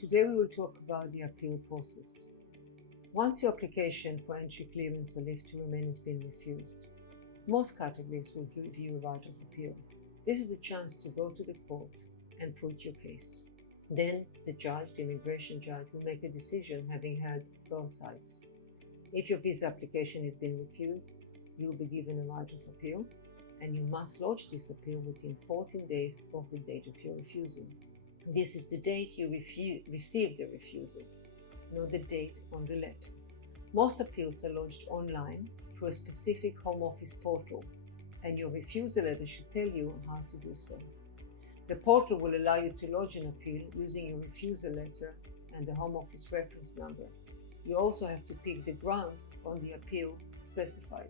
Today we will talk about the appeal process. Once your application for entry clearance or leave to remain has been refused, most categories will give you a right of appeal. This is a chance to go to the court and put your case. Then the judge, the immigration judge, will make a decision having heard both sides. If your visa application has been refused, you will be given a right of appeal, and you must lodge this appeal within 14 days of the date of your refusal. This is the date you received the refusal, not the date on the letter. Most appeals are lodged online through a specific Home Office portal, and your refusal letter should tell you how to do so. The portal will allow you to lodge an appeal using your refusal letter and the Home Office reference number. You also have to pick the grounds on the appeal specified.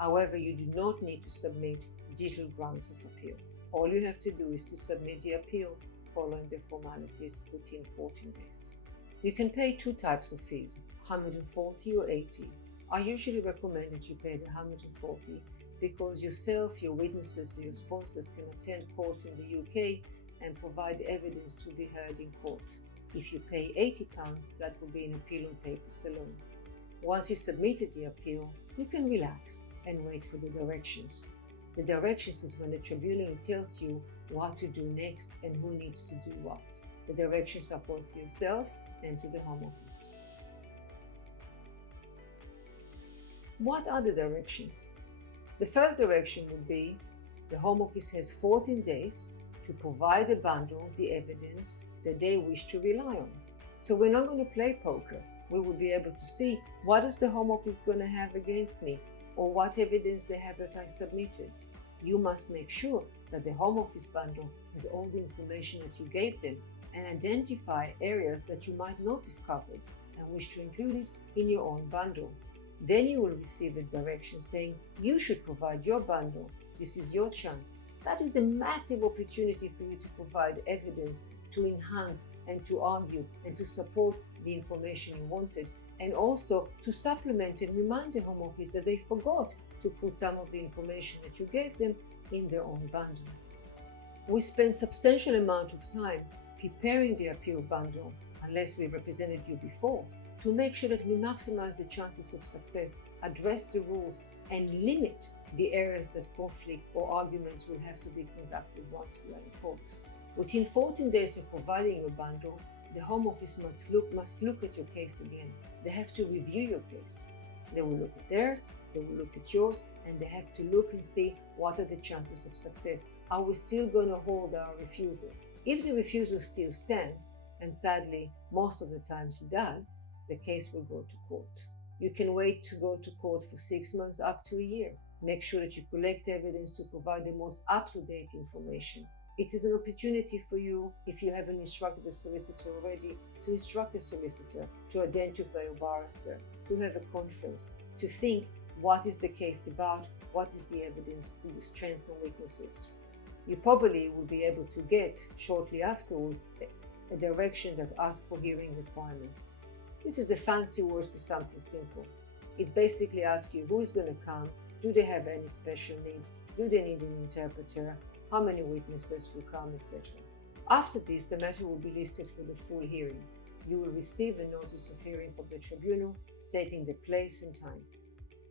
However, you do not need to submit detailed grounds of appeal. All you have to do is to submit the appeal following the formalities within 14 days. You can pay two types of fees, 140 or 80. I usually recommend that you pay the 140 because yourself, your witnesses, or your sponsors can attend court in the UK and provide evidence to be heard in court. If you pay £80, that will be an appeal on papers alone. Once you submitted the appeal, you can relax and wait for the directions. The directions is when the tribunal tells you what to do next and who needs to do what. The directions are both to yourself and to the Home Office. What are the directions? The first direction would be the Home Office has 14 days to provide a bundle of the evidence that they wish to rely on. So we're not going to play poker. We will be able to see what is the Home Office going to have against me or what evidence they have that I submitted. You must make sure that the Home Office bundle has all the information that you gave them and identify areas that you might not have covered and wish to include it in your own bundle. Then you will receive a direction saying you should provide your bundle. This is your chance. That is a massive opportunity for you to provide evidence to enhance and to argue and to support the information you wanted, and also to supplement and remind the Home Office that they forgot to put some of the information that you gave them in their own bundle. We spend substantial amount of time preparing the appeal bundle, unless we've represented you before, to make sure that we maximize the chances of success, address the rules, and limit the areas that conflict or arguments will have to be conducted once we are in court. Within 14 days of providing your bundle, the Home Office must look at your case again. They have to review your case. They will look at theirs, they will look at yours, and they have to look and see what are the chances of success. Are we still going to hold our refusal? If the refusal still stands, and sadly most of the times it does, the case will go to court. You can wait to go to court for 6 months up to a year. Make sure that you collect evidence to provide the most up-to-date information. It is an opportunity for you, if you haven't instructed a solicitor already, to instruct a solicitor, to identify a barrister, to have a conference, to think what is the case about, what is the evidence, the strengths and weaknesses. You probably will be able to get, shortly afterwards, a direction that asks for hearing requirements. This is a fancy word for something simple. It basically asks you who is going to come, do they have any special needs, do they need an interpreter, how many witnesses will come, etc. After this, the matter will be listed for the full hearing. You will receive a notice of hearing from the tribunal stating the place and time.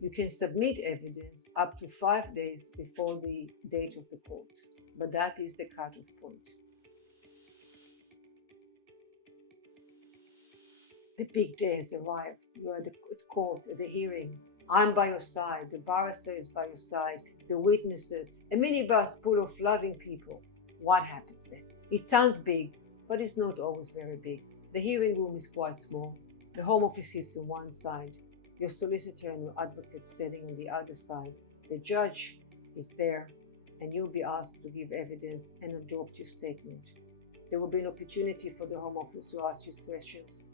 You can submit evidence up to 5 days before the date of the court, but that is the cutoff point. The big day has arrived. You are at the court, at the hearing. I'm by your side, the barrister is by your side, the witnesses, a minibus full of loving people. What happens then? It sounds big, but it's not always very big. The hearing room is quite small. The Home Office is on one side, your solicitor and your advocate sitting on the other side. The judge is there, and you'll be asked to give evidence and adopt your statement. There will be an opportunity for the Home Office to ask you questions,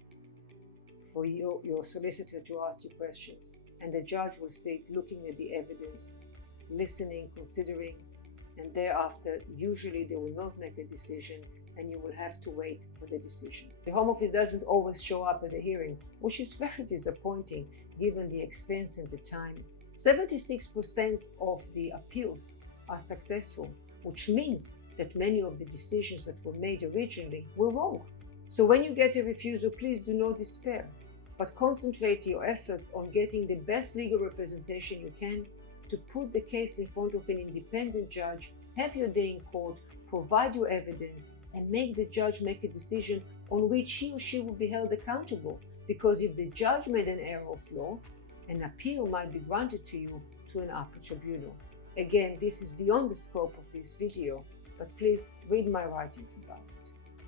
for your solicitor to ask you questions, and the judge will sit looking at the evidence, listening, considering, and thereafter, usually they will not make a decision and you will have to wait for the decision. The Home Office doesn't always show up at the hearing, which is very disappointing given the expense and the time. 76% of the appeals are successful, which means that many of the decisions that were made originally were wrong. So when you get a refusal, please do not despair, but concentrate your efforts on getting the best legal representation you can to put the case in front of an independent judge, have your day in court, provide your evidence, and make the judge make a decision on which he or she will be held accountable. Because if the judge made an error of law, an appeal might be granted to you to an appellate tribunal. Again, this is beyond the scope of this video, but please read my writings about it.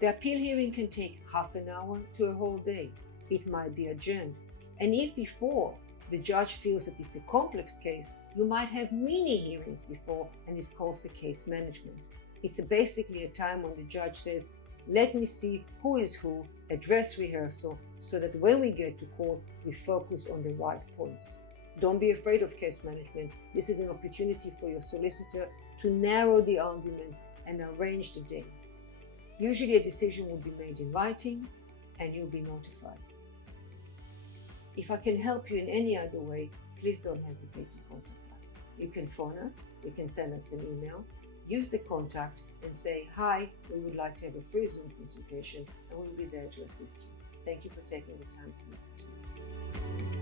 The appeal hearing can take half an hour to a whole day. It might be adjourned. And if before the judge feels that it's a complex case, you might have mini hearings before, and it's called a case management. It's basically a time when the judge says, let me see who is who, a dress rehearsal, so that when we get to court, we focus on the right points. Don't be afraid of case management. This is an opportunity for your solicitor to narrow the argument and arrange the day. Usually a decision will be made in writing and you'll be notified. If I can help you in any other way, please don't hesitate to contact us. You can phone us, you can send us an email, use the contact and say, hi, we would like to have a free Zoom consultation, and we'll be there to assist you. Thank you for taking the time to listen to me.